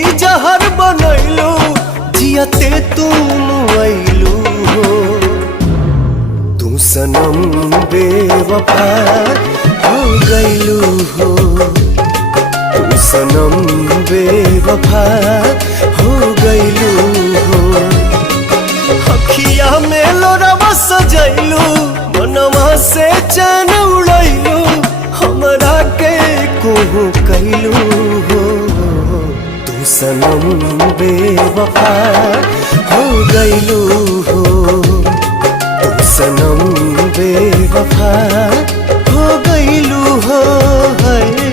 जहर बनैलू जियते तुम आइलू हो तू सनम बेवफा हो गइलू हो तू सनम बेवफा हो गइलू हो अखिया में लोरवा सजैलू मनवा से चैन उड़ैलू हमरा के कोहू कैलू हो तू सनम बेवफा हो गइलू हो तू सनम बेवफा हो गइलू हो है।